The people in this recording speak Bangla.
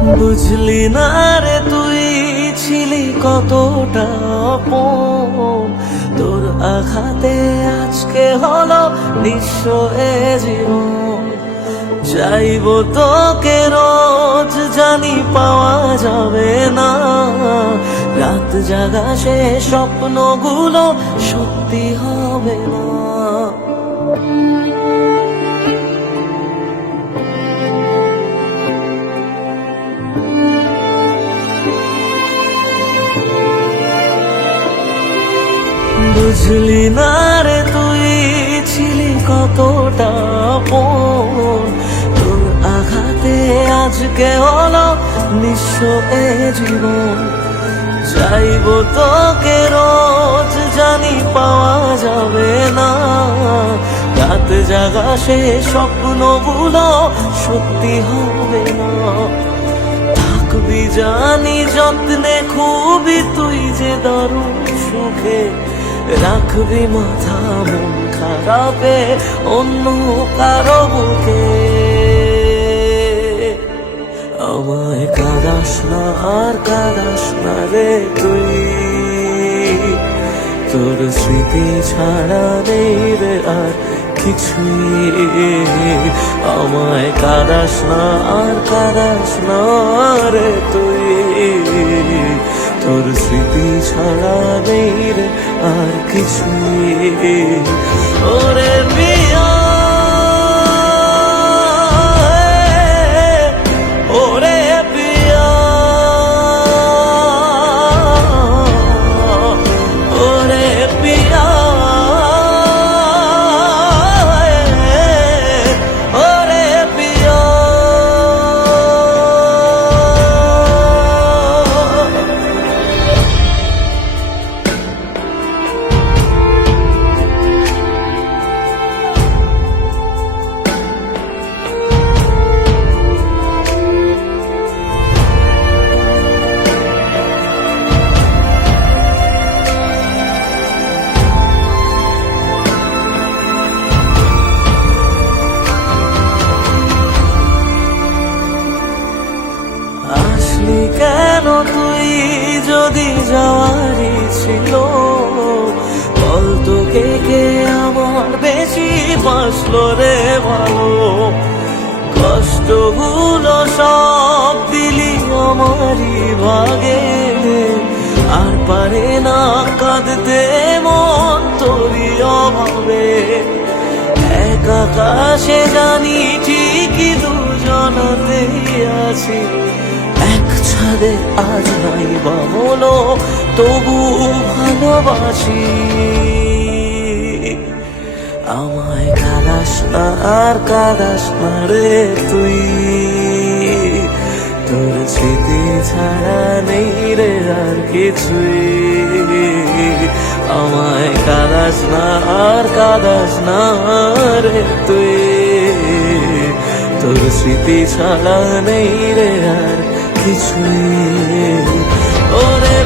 বুঝলি না রে তুই ছিলি কতটা আপন, তোর আঘাতে আজকে হলো নিঃস্ব এ জীবন। চাইবো তোকে রোজ জানি পাওয়া যাবে না, রাত জাগা সে স্বপ্নগুলো সত্যি হবে না। বুঝলি না রে তুই ছিলি কতটা আপন, তোর আঘাতে আজকে হলো নিঃস্ব এ জীবন। চাইবো তোকে রোজ জানি পাওয়া যাবে না, রাত জাগা সে স্বপ্নগুলো সত্যি হবে না। থাকবি জানি যত্নে খুবই তুই যে দারুণ সুখে, রাখবি মাথা মন খারাপে অন্য কারো বুকে। আমায় কাঁদাস না আর কাঁদাস না রে তুই, তোর স্মৃতি ছাড়া নেই রে আর কিছুই। আমায় কাঁদাস না আর কাঁদাস না রে তুই, তোর স্মৃতি ছাড়া নেই রে আর কিছুই। ওরে মিয়া ওরে পিয়া, ওরে পিয়া, ওরে পিয়া। আসলি কেন তুই যদি যাওয়ারই ছিল, বল তোকে কে আমার বেশি বাসলো রে ভালো। কষ্টগুলো সব দিলি আমারই ভাগে, আর পারে না কাঁদতে মন তোরই অভাবে। এক আকাশে জানি ঠিকই দুজনাতেই আছি, এক ছাদে আজ নাই বা হলো তবু ভালোবাসি। আমায় কাঁদাস না আর কাঁদাস না রে তুই, তোর স্মৃতি ছাড়া নেই রে আর কিছুই। আমায় কাঁদাস না আর কাঁদাস না রে তুই, তোর স্মৃতি ছাড়া নেই রে আর কিছুই। ওরে